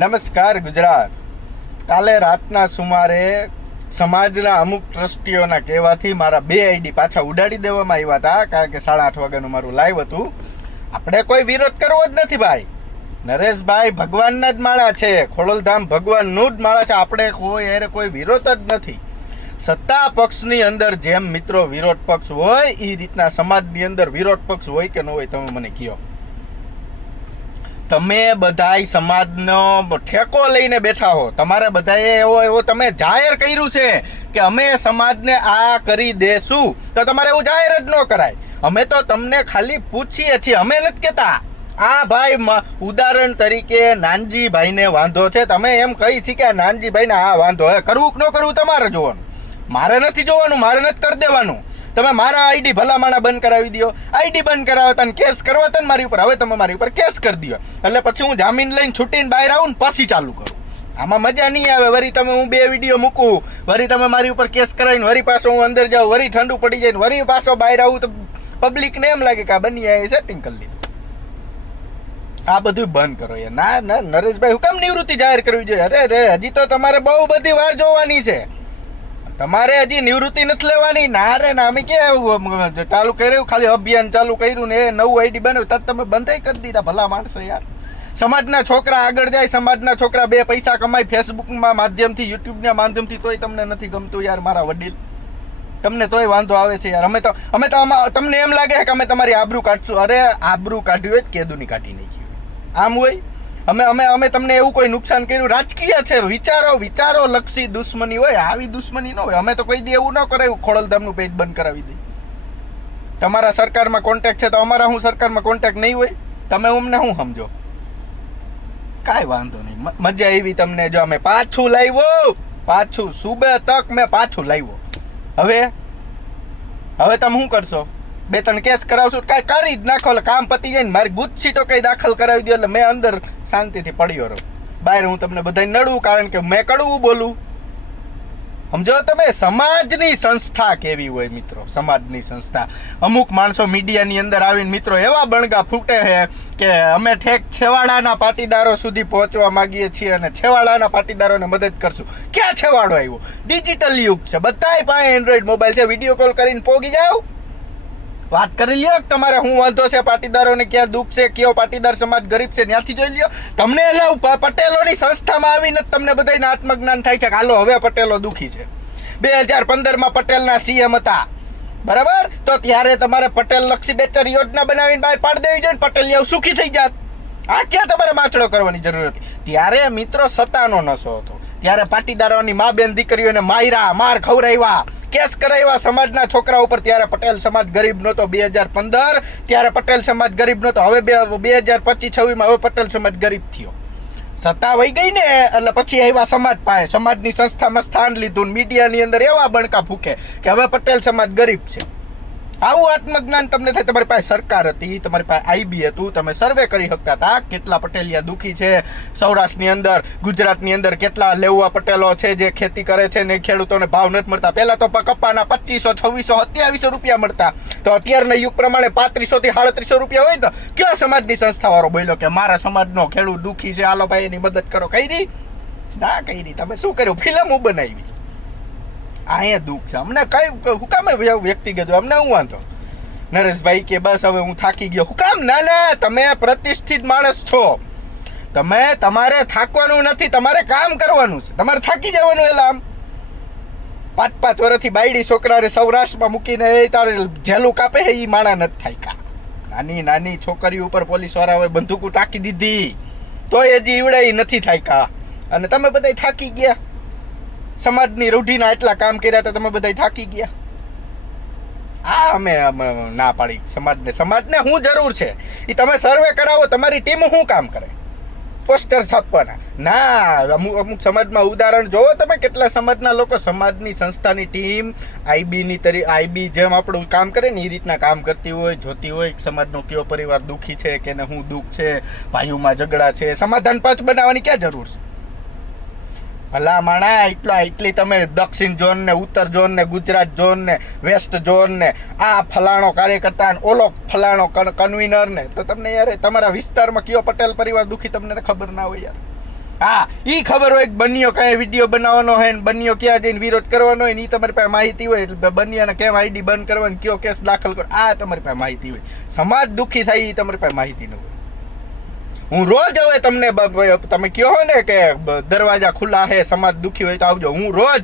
નમસ્કાર ગુજરાત. કાલે રાતના સુમારે સમાજના અમુક ટ્રસ્ટીઓના કહેવાથી મારા 2 આઈડી પાછા ઉડાડી દેવામાં આવ્યા હતા, કારણ કે 8:30 વાગ્યાનું મારું લાઈવ હતું. આપણે કોઈ વિરોધ કરવો જ નથી ભાઈ. નરેશભાઈ ભગવાનના જ માળા છે, ખોડલધામ ભગવાનનું જ માળા છે. આપણે કોઈ વિરોધ જ નથી. સત્તા પક્ષની અંદર જેમ મિત્રો વિરોધ પક્ષ હોય એ રીતના સમાજની અંદર વિરોધ પક્ષ હોય કે ન હોય, તમે મને કહો. તમે બધાય સમાજનો ઠેકો લઈને બેઠા હો. તમારે બધાએ એવો તમે જાહેર કર્યું છે કે અમે સમાજને આ કરી દેશું, તો તમારે એવું જાહેર જ ન કરાય. અમે તો તમને ખાલી પૂછીએ છીએ, અમે નથી કહેતા. આ ભાઈ ઉદાહરણ તરીકે નાનજીભાઈને વાંધો છે, તમે એમ કહી છે કે નાનજીભાઈને આ વાંધો હે. કરવું કે ન કરવું તમારે જોવાનું, મારે નથી જોવાનું, મારે નથી કરી દેવાનું. તમે મારા આઈડી ભલામણા બંધ કરાવી દો. આઈડી બંધ કરાવતા ને કેસ કરવા હતા ને મારી ઉપર, હવે તમે મારી ઉપર કેસ કરી દો, એટલે પછી હું જામીન લઈને છૂટીને બહાર આવું ને પછી ચાલુ કરું. આમાં મજા નહીં આવે. વળી તમે હું 2 વિડીયો મૂકું, વળી તમે મારી ઉપર કેસ કરાવીને વળી પાછો હું અંદર જાઉં, વળી ઠંડુ પડી જાય ને વળી પાછો બહાર આવું, તો પબ્લિકને એમ લાગે કે આ બની સેટિંગ કરી લીધું. આ બધું બંધ કરો યાર. ના નરેશભાઈ, હું કેમ નિવૃત્તિ જાહેર કરવી જોઈએ? અરે હજી તો તમારે બહુ બધી વાર જોવાની છે. તમારે હજી નિવૃત્તિ નથી લેવાની. ના રે ના, અમે ક્યાં ચાલુ કર્યું, ખાલી અભિયાન ચાલુ કર્યું ને એ નવું આઈડી બનાવ્યું, તરત તમે બંધ કરી દીધા. ભલા માણસો યાર. સમાજના છોકરા આગળ જાય, સમાજના છોકરા 2 પૈસા કમાય ફેસબુકના માધ્યમથી, યુટ્યુબના માધ્યમથી, તોય તમને નથી ગમતું યાર મારા વડીલ. તમને તોય વાંધો આવે છે યાર. અમે તો તમને એમ લાગે કે અમે તમારી આબરૂ કાઢશું. અરે આબરૂ કાઢ્યું હોય કેદુની કાઢી નાખી હોય. આમ હોય. અમે તમને એવું કોઈ નુકસાન કર્યું? રાજકીય છે, વિચારો લક્ષી દુશ્મની હોય, આવી દુશ્મની ન હોય. અમે તો કોઈ દી એવું ન કરાયું ખોડલધામનું પેજ બંધ કરાવી દઈ. તમારા સરકારમાં કોન્ટેક્ટ છે તો અમારા હું સરકારમાં કોન્ટેક્ટ નહીં હોય? તમે અમને શું સમજો? કાંઈ વાંધો નહીં, મજા આવી તમને. જો અમે પાછું લાવ્યો, પાછું સુબે તક મેં પાછું લાવ્યો. હવે તમે શું કરશો? 2-3 કેસ કરાવશું, કાંઈ કરી જ નાખો, એટલે કામ પતી જાય ને મારી ગુજસીટો કંઈ દાખલ કરાવી દો, એટલે મેં અંદર શાંતિથી પડ્યો રહું. બહાર હું તમને બધાને નડું, કારણ કે મેં કડવું બોલું. સમજો તમે? સમાજની સંસ્થા કેવી હોય મિત્રો, સમાજની સંસ્થા. અમુક માણસો મીડિયાની અંદર આવીને મિત્રો એવા બણગા ફૂટે છે કે અમે ઠેક છેવાડાના પાટીદારો સુધી પહોંચવા માંગીએ છીએ અને છેવાડાના પાટીદારોને મદદ કરશું. ક્યાં છેવાડો આવ્યો? ડિજિટલ યુગ છે, બધાય પાસે એન્ડ્રોઈડ મોબાઈલ છે. વિડીયો કોલ કરીને પોગી જાઓ, વાત કરી લ્યો તમારે શું વાંધો છે, પાટીદારોને ક્યાં દુઃખ છે, કયો પાટીદાર સમાજ ગરીબ છે, ત્યાંથી જોઈ લ્યો. તમને એટલે પટેલોની સંસ્થામાં આવીને તમને બધાને આત્મજ્ઞાન થાય છે કે હાલો હવે પટેલો દુઃખી છે. 2015માં પટેલના સીએમ હતા, બરાબર? તો ત્યારે તમારે પટેલ લક્ષી 2-4 યોજના બનાવીને બહાર પાડી દેવી જોઈએ, પટેલિયાઓ સુખી થઈ જાત. આ ક્યાં તમારે માછડો કરવાની જરૂર હતી? ત્યારે મિત્રો સત્તાનો નશો હતો. ત્યારે પાટીદારોની મા બેન દીકરીઓને માર ખવડાવ્યા, કેસ કરાવ્યા સમાજના છોકરા ઉપર. ત્યારે પટેલ સમાજ ગરીબ નહોતો. 2015 ત્યારે પટેલ સમાજ ગરીબ નહોતો. હવે 2025-26માં હવે પટેલ સમાજ ગરીબ થયો. સત્તા વહી ગઈ ને એટલે પછી આવ્યા સમાજ પાસે, સમાજની સંસ્થામાં સ્થાન લીધું. મીડિયાની અંદર એવા બણકા ફૂકે કે હવે પટેલ સમાજ ગરીબ છે. આવું આત્મજ્ઞાન તમને થાય. તમારી પાસે સરકાર હતી, તમારી પાસે આઈબી હતું, તમે સર્વે કરી શકતા હતા કેટલા પટેલિયા દુઃખી છે સૌરાષ્ટ્રની અંદર, ગુજરાતની અંદર કેટલા લેવા પટેલો છે જે ખેતી કરે છે ને ખેડૂતોને ભાવ નથી મળતા. પહેલા તો કપાના 2500, 2600, 2700 રૂપિયા મળતા, તો અત્યારના યુગ પ્રમાણે 3500 થી 3700 રૂપિયા હોય. તો કયો સમાજની સંસ્થાવાળો બોલ્યો કે મારા સમાજનો ખેડૂત દુઃખી છે, હાલો ભાઈ એની મદદ કરો? કરી ના કરી. તમે શું કર્યું? ફિલ્મો બનાવી. અહીંયા દુઃખ છે અમને. કઈ હુકામે વ્યક્તિગત અમને હું વાંધો? નરેશભાઈ કે બસ હવે હું થાકી ગયો. હુકામ? ના, તમે પ્રતિષ્ઠિત માણસ છો. તમારે થાકવાનું નથી, તમારે કામ કરવાનું છે. તમારે થાકી જવાનું. એટલે આમ 5-5 વર્ષથી બાયડી છોકરાને સૌરાષ્ટ્રમાં મૂકીને એ તારે જેલું કાપે છે, એ માણા નથી થાક્યા. નાની છોકરીઓ ઉપર પોલીસ વાળાઓએ બંદૂકો તાકી દીધી, તો એ હજી ઈવડાઈ નથી થાક્યા. અને તમે બધા થાકી ગયા. સમાજની રૂઢીના એટલા કામ કર્યા હતા, તમે બધા થાકી ગયા. અમે ના પાડી સમાજને. સમાજને શું જરૂર છે એ તમે સર્વે કરાવો. તમારી ટીમ શું કામ કરે? પોસ્ટર છાપવાના? ના. અમુક સમાજમાં ઉદાહરણ જોવો તમે, કેટલા સમાજના લોકો સમાજની સંસ્થાની ટીમ આઈબી જેમ આપણું કામ કરે ને એ રીતના કામ કરતી હોય, જોતી હોય સમાજનો કયો પરિવાર દુઃખી છે, કેને શું દુઃખ છે, ભાઈઓમાં ઝઘડા છે. સમાધાન પાંચ બનાવવાની ક્યાં જરૂર છે? ભલા માણા, એટલી તમે દક્ષિણ ઝોન ને ઉત્તર ઝોન ને ગુજરાત ઝોન ને વેસ્ટ ઝોન ને આ ફલાણો કાર્યકર્તા ને ઓલો ફલાણો કન્વીનર ને, તો તમને યાર તમારા વિસ્તારમાં કયો પટેલ પરિવાર દુઃખી તમને ખબર ના હોય યાર? હા ઈ ખબર હોય કે બન્યો કઈ વિડીયો બનાવવાનો હોય ને બન્યો ક્યાં જઈને વિરોધ કરવાનો હોય ને ઈ તમારી પાસે માહિતી હોય એટલે બન્યાને કેમ આઈડી બંધ કરવાની કયો કેસ દાખલ કરો આ તમારી પાસે માહિતી હોય. સમાજ દુઃખી થાય એ તમારી પાસે માહિતી ન હોય. હું રોજ હવે તમને તમે કહો ને કે દરવાજા ખુલ્લા હે સમાજ દુઃખી હોય તો આવજો. હું રોજ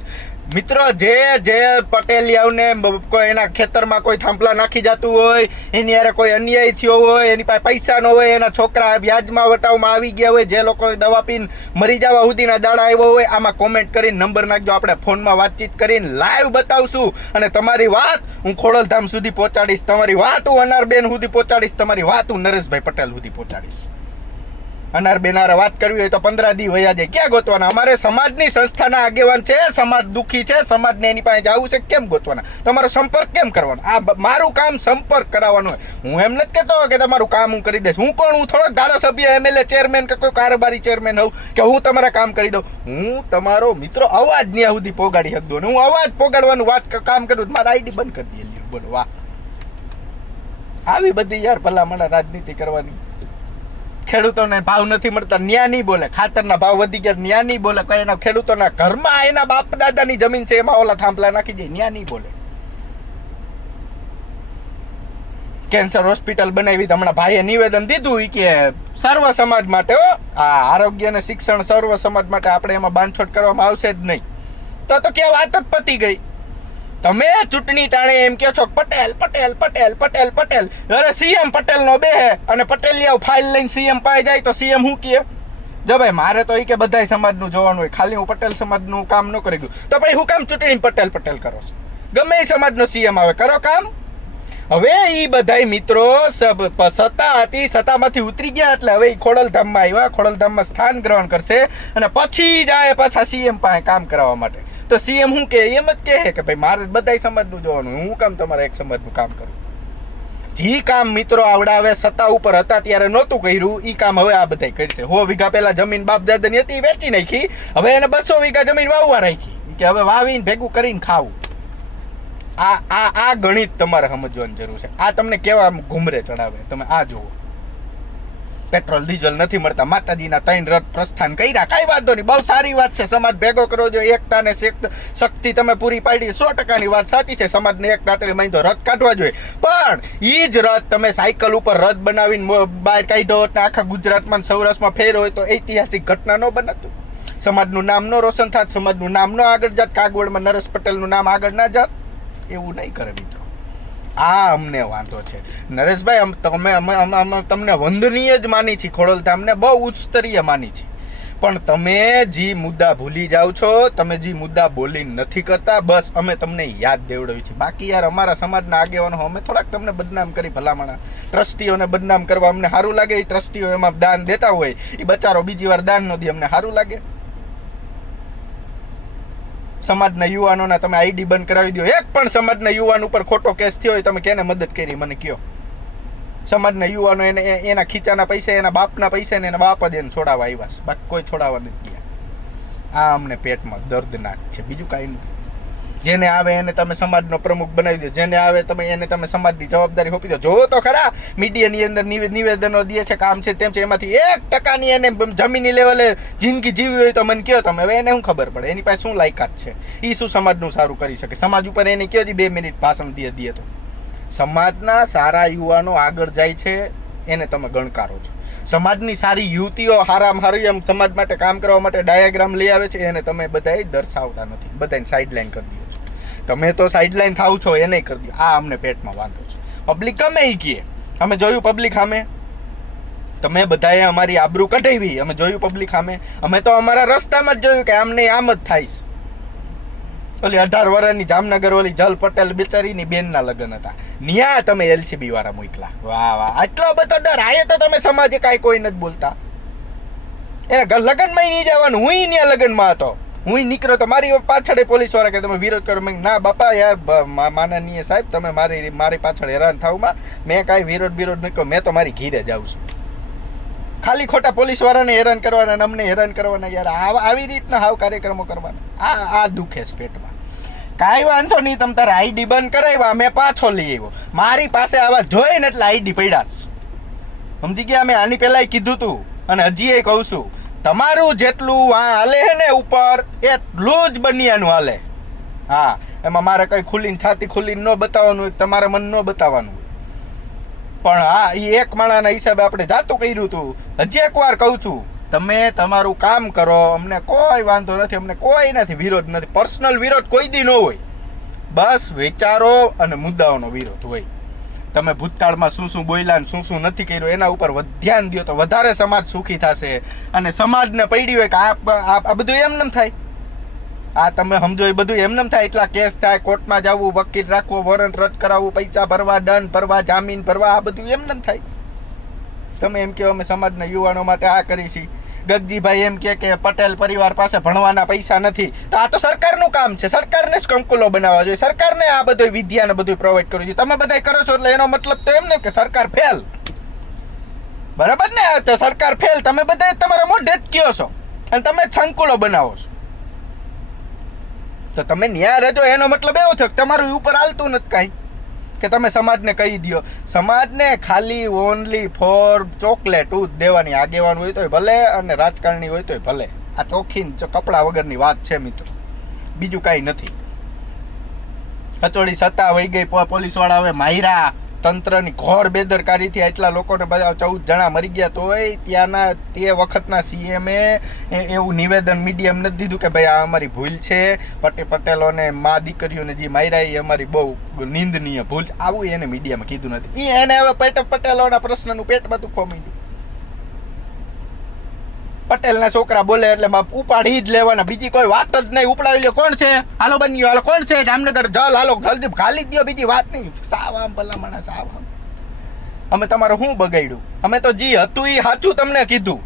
મિત્રો જે પટેલિયાઓને કોઈ એના ખેતરમાં કોઈ થાંભલા નાખી જતું હોય, એની યારે કોઈ અન્યાય થયો હોય, એની પાસે પૈસા ન હોય, એના છોકરા વ્યાજમાં વટાવમાં આવી ગયા હોય, જે લોકોને દવા પીને મરી જવા સુધીના દાડા આવ્યો હોય, આમાં કોમેન્ટ કરીને નંબર નાખજો. આપણે ફોનમાં વાતચીત કરીને લાઈવ બતાવશું અને તમારી વાત હું ખોડલધામ સુધી પહોંચાડીશ, તમારી વાત હું અનારબેન સુધી પહોંચાડીશ, તમારી વાત હું નરેશભાઈ પટેલ સુધી પહોંચાડીશ. અનારબેન હારે વાત કરવી હોય તો 15 દી વયા જાય. ક્યાં ગોતવાના? અમારે સમાજની સંસ્થાના આગેવાન છે, સમાજ દુઃખી છે, સમાજને એની પાસે જવું છે, કેમ ગોતવાના? તમારો સંપર્ક કેમ કરવાનો? આ મારું કામ સંપર્ક કરાવવાનો હોય. હું એમ નથી કહેતો કે તમારું કામ હું કરી દઈશ. હું કોણ? હું થોડોક ધારાસભ્ય, એમએલએ, ચેરમેન કે કોઈ કારોબારી ચેરમેન હોઉં કે હું તમારા કામ કરી દઉં? હું તમારો મિત્રો અવાજ ન્યા સુધી પોગાડી શકતો ને હું અવાજ પોગાડવાનું વાત કામ કરું. મારા આઈડી બંધ કરી દે. બોલો વાહ, આવી બધી યાર ભલામણ રાજનીતિ કરવાની. ખેડૂતોને ભાવ નથી મળતા ન્યા નહીં બોલે, ખાતરના ભાવ વધી ગયા ન્યા નહીં બોલે, કોઈ એના ખેડૂતોના ઘરમાં એના બાપ દાદાની જમીન છે એમાં ઓલા થાંભલા નાખી જાય ન્યા નહીં બોલે. કેન્સર હોસ્પિટલ બનાવી હમણાં ભાઈએ નિવેદન દીધું કે સર્વ સમાજ માટે આ આરોગ્ય અને શિક્ષણ સર્વ સમાજ માટે આપણે એમાં બાંધછોડ કરવામાં આવશે જ નહીં. તો કે વાત જ પતી ગઈ. તમે ચૂંટણી ટાણે એમ કહો છો પટેલ પટેલ પટેલ પટેલ પટેલ. અરે સીએમ પટેલ નો બે અને પટેલિયા ફાઇલ લઈને સીએમ પાસે જાય તો સીએમ શું કહે? જો ભાઈ મારે તો એ કે બધાય સમાજનું જોવાનું હોય, ખાલી હું પટેલ સમાજનું કામ ન કરી ગયું તો ભાઈ હું કામ ચૂંટણી પટેલ પટેલ કરો છો? ગમે એ સમાજનો સીએમ આવે કરો કામ. હવે એ બધાય મિત્રો સત્તા હતી, સત્તામાંથી ઉતરી ગયા એટલે હવે એ ખોડલધામમાં આવ્યા, ખોડલધામમાં સ્થાન ગ્રહણ કરશે અને પછી જાય પાછા સીએમ પાસે કામ કરાવવા માટે. તો સીએમ શું કે? એમ જ કહે કે ભાઈ મારે બધાય સમાજનું જોવાનું, હું કામ તમારે એક સમાજનું કામ કરું? જે કામ મિત્રો આવડાવે સત્તા ઉપર હતા ત્યારે નહોતું કર્યું એ કામ હવે આ બધાય કરશે. 100 વીઘા પહેલા જમીન બાપ દાદાની હતી વેચી નાખી, હવે એને 200 વીઘા જમીન વાવવા રાખી કે હવે વાવીને ભેગું કરીને ખાવું. આ ગણિત તમારે સમજવાની જરૂર છે. આ તમને કેવા ઘુમરે ચડાવે તમે આ જુઓ. પેટ્રોલ ડીઝલ નથી મળતા, માતાજીના 3 રથ પ્રસ્થાન કર્યા, કઈ વાંધો નહીં, બહુ સારી વાત છે. સમાજ ભેગો કરો છો, એકતા ને શક્તિ તમે પૂરી પાડી, 100%ની વાત સાચી છે. સમાજને એક દાતરે મહિનો રથ કાઢવા જોઈએ, પણ એ જ રથ તમે સાયકલ ઉપર રથ બનાવીને બહાર કાઢ્યો ને આખા ગુજરાતમાં સૌરાષ્ટ્રમાં ફેર હોય તો ઐતિહાસિક ઘટના ન બનાતું? સમાજનું નામ ન રોશન થાત, સમાજનું નામ ન આગળ જાત, કાગવડમાં નરેશ પટેલનું નામ આગળ ના જાત? એવું નહીં કરે મિત્રો. આ અમને વાંધો છે નરેશભાઈ. અમે તમને વંદનીય જ માની છીએ, ખોડલધામને બહુ ઉચ્ચ સ્તરીય માની છીએ, પણ તમે જે મુદ્દા ભૂલી જાઓ છો, તમે જે મુદ્દા બોલી નથી કરતા, બસ અમે તમને યાદ દેવડાવી છે. બાકી યાર અમારા સમાજના આગેવાનો અમે થોડાક તમને બદનામ કરી ભલામણા. ટ્રસ્ટીઓને બદનામ કરવા અમને સારું લાગે? એ ટ્રસ્ટીઓ એમાં દાન દેતા હોય એ બચારો બીજી વાર દાન ન દે, અમને સારું લાગે? સમાજના યુવાનોના તમે આઈડી બંધ કરાવી દો. એક પણ સમાજના યુવાન ઉપર ખોટો કેસ થયો હોય તમે કેને મદદ કરી મને કયો? સમાજના યુવાનો એના ખીચાના પૈસા, એના બાપના પૈસા ને એના બાપ જ એને છોડાવવા આવ્યા, બાકી કોઈ છોડાવવા નથી ગયા. આ અમને પેટમાં દર્દનાક છે, બીજું કાંઈ નથી. જેને આવે એને તમે સમાજનો પ્રમુખ બનાવી દો, જેને આવે એને તમે સમાજની જવાબદારી સોંપી દો. જો તો ખરા મીડિયાની અંદર નિવેદનો દે છે, કામ છે તેમ છે, એમાંથી 1% એને જમીની લેવલે જિંદગી જીવી હોય તો મને કહો તમે. હવે એને શું ખબર પડે એની પાસે શું લાયકાત છે? એ શું સમાજનું સારું કરી શકે? સમાજ ઉપર એને કહો 2 મિનિટ ભાષણ દે તો સમાજના સારા યુવાનો આગળ જાય છે એને તમે ગણકારો છો. સમાજની સારી યુવતીઓ હારામ હારી એમ સમાજ માટે કામ કરવા માટે ડાયાગ્રામ લઈ આવે છે એને તમે બધાએ દર્શાવતા નથી, બધાને સાઇડલાઇન કરી દો છો. તમે તો સાઇડલાઇન થાવ છો એને કરી દો. આ અમને પેટમાં વાંધો છે. પબ્લિક ગમે એ કહે, અમે જોયું પબ્લિક સામે તમે બધાએ અમારી આબરૂ કઢાવી, અમે જોયું પબ્લિક સામે. અમે તો અમારા રસ્તામાં જ જોયું કે આમને આમ જ થાય. ઓલી 18 વર્ષની જામનગર ઓલી જલ પટેલ બિચારીની બેનના લગ્ન હતા, ન્યા તમે એલસીબી વાળા મોકલા. વાહ વાહ, આટલો બધો ડર! આયે તો તમે સમાજે કાંઈ કોઈ નથી બોલતા. એના લગ્નમાં નહીં જવાનું. હું ત્યાં લગ્નમાં હતો, હું નીકળ્યો તો મારી પાછળ પોલીસ વાળા કે તમે વિરોધ કરો. મેં ના બાપા યાર માનનીય સાહેબ તમે મારી પાછળ હેરાન થાવમાં મેં કાંઈ વિરોધ નહીં કર્યો, મેં તો મારી ઘીરે જ આવું છું. ખાલી ખોટા પોલીસ વાળાને હેરાન કરવાના, અમને હેરાન કરવાના. યાર આવી રીતના હાવ કાર્યક્રમો કરવાના. આ દુખે છે પેટમાં. કાંઈ વાંધો નહીં, તમે તારે આઈડી બંધ કરાવ્યા, મેં પાછો લઈ આવ્યો. મારી પાસે આવા જોઈ ને એટલે આઈડી પડ્યા. સમજી ગયા? મેં આની પહેલાં કીધું તું અને હજી એ કહું છું, તમારું જેટલું આ હાલે હે ને ઉપર એટલું જ બનિયાનું હાલે. હા, એમાં મારે કઈ ખુલ્લીને છાતી ખુલ્લીને ન બતાવવાનું હોય, તમારે મન ન બતાવવાનું હોય. પણ હા, એ એક માણાના હિસાબે આપણે જાતું કર્યું હતું. હજી એકવાર કહું છું, તમે તમારું કામ કરો, અમને કોઈ વાંધો નથી, અમને કોઈ નથી વિરોધ નથી. પર્સનલ વિરોધ કોઈ દી ન હોય, બસ વિચારો અને મુદ્દાઓનો વિરોધ હોય. તમે ભૂતકાળમાં શું શું બોલ્યા ને શું શું નથી કર્યું એના ઉપર ધ્યાન દો તો વધારે સમાજ સુખી થશે. અને સમાજને પડી હોય કે આ બધું એમનેમ થાય, આ તમે સમજો એ બધું એમનેમ થાય. એટલા કેસ થાય, કોર્ટમાં જવું, વકીલ રાખવો, વોરંટ રદ કરાવવું, પૈસા ભરવા, દંડ ભરવા, જામીન ભરવા, આ બધું એમનેમ થાય. તમે એમ કહો અમે સમાજના યુવાનો માટે આ કરી છીએ. ગગજીભાઈ એમ કે પટેલ પરિવાર પાસે ભણવાના પૈસા નથી, તો આ તો સરકારનું કામ છે. સરકારને જ કંકુલો બનાવવા જોઈએ, સરકારને આ બધું વિદ્યાને બધું પ્રોવાઈડ કરવું જોઈએ. તમે બધા કરો છો એટલે એનો મતલબ તો એમ ને કે સરકાર ફેલ, બરાબર ને? તો સરકાર ફેલ તમે બધા તમારા મોઢે જ કહો છો અને તમે સંકુલો બનાવો છો. તો તમે ન્યાય રહેજો, એનો મતલબ એવો થયો કે તમારું ઉપર હાલતું નથી કાંઈ, કે તમે સમાજને કહી દો. સમાજને ખાલી ઓનલી ફોર ચોકલેટ જ દેવાની. આગેવાન હોય તોય ભલે અને રાજકારણી હોય તોય ભલે. આ ચોખ્ખી કપડા વગરની વાત છે મિત્રો, બીજું કાંઈ નથી. કચોડી સત્તા વહી ગઈ, પોલીસવાળા હવે માયરા, તંત્રની ઘોર બેદરકારીથી એટલા લોકોને બધા 14 જણા મરી ગયા. તોય ત્યાંના તે વખતના સીએમએ એવું નિવેદન મીડિયમ નથી દીધું કે ભાઈ આ અમારી ભૂલ છે, પટેલોને મા દીકરીઓને જે માર્યા એ અમારી બહુ નિંદનીય ભૂલ. આવું એને મીડિયામાં કીધું નથી. એને હવે પટેલોના પ્રશ્નનું પેટમાં દુખવા માંડ્યું. પટેલના છોકરા બોલે એટલે ઉપાડી જ લેવાના, બીજી કોઈ વાત જ નહીં. ઉપડાવી લે, કોણ છે? હાલો બન્યો, હાલો કોણ છે? જામનગર જલ, હાલો જલ્દી ખાલી જ દો, બીજી વાત નહીં. સાવામ ભલામણા સાવામ. અમે તમારું શું બગાડ્યું? અમે તો જી હતું એ સાચું તમને કીધું.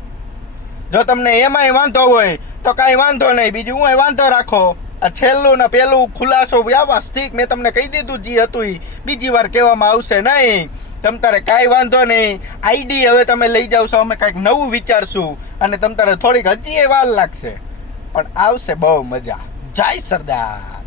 જો તમને એમાંય વાંધો હોય તો કાંઈ વાંધો નહીં, બીજું હું વાંધો રાખો. આ છેલ્લું ને પેલું ખુલાસો વ્યવસ્થિત મેં તમને કહી દીધું જી હતું એ બીજી વાર કહેવામાં આવશે નહીં. તમ તારે કાંઈ વાંધો નહીં. આઈડી હવે તમે લઈ જાવ છો, અમે કાંઈક નવું વિચારશું અને તમ તારે થોડીક હજી વાર લાગશે પણ આવશે બહુ મજા. જય સરદાર.